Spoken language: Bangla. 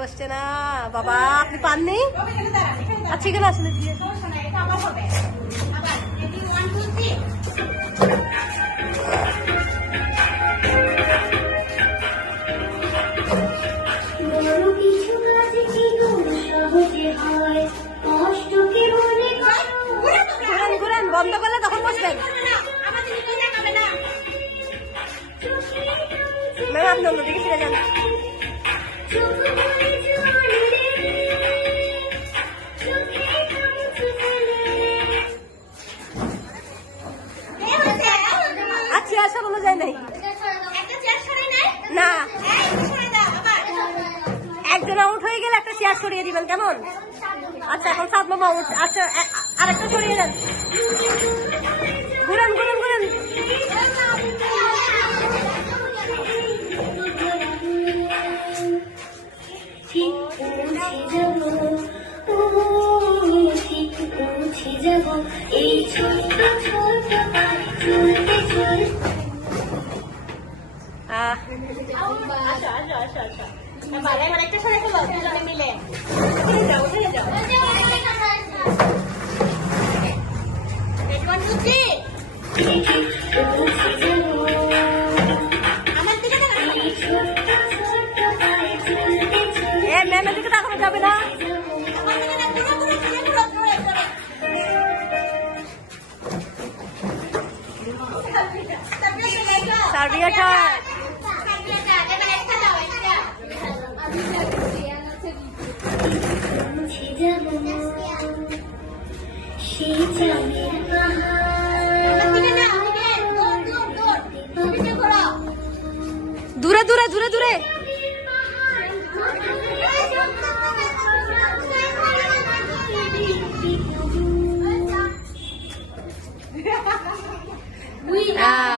বসছে না বাবা, আপনি পাননি? আচ্ছা এখানে আসলে ঘুরেন বন্ধ করলে তখন বসবেন। ম্যাম আপনি অন্যদিকে ফিরে যান। চেয়ার সরানো যায় নাই না, একজন আউট হয়ে গেলে একটা চেয়ার সরিয়ে দিবেন কেমন? আচ্ছা এখন সাত মামা আউট। আচ্ছা আরেকটা সরিয়ে দেন। ঘুরেন ঘুরেন ঘুরেন। একটা সরে গেল দুজনে মিলে ম্যামের দিকে তাকানো যাবে না। সার্বিয়াটা দূরে দূরে দূরে দূরে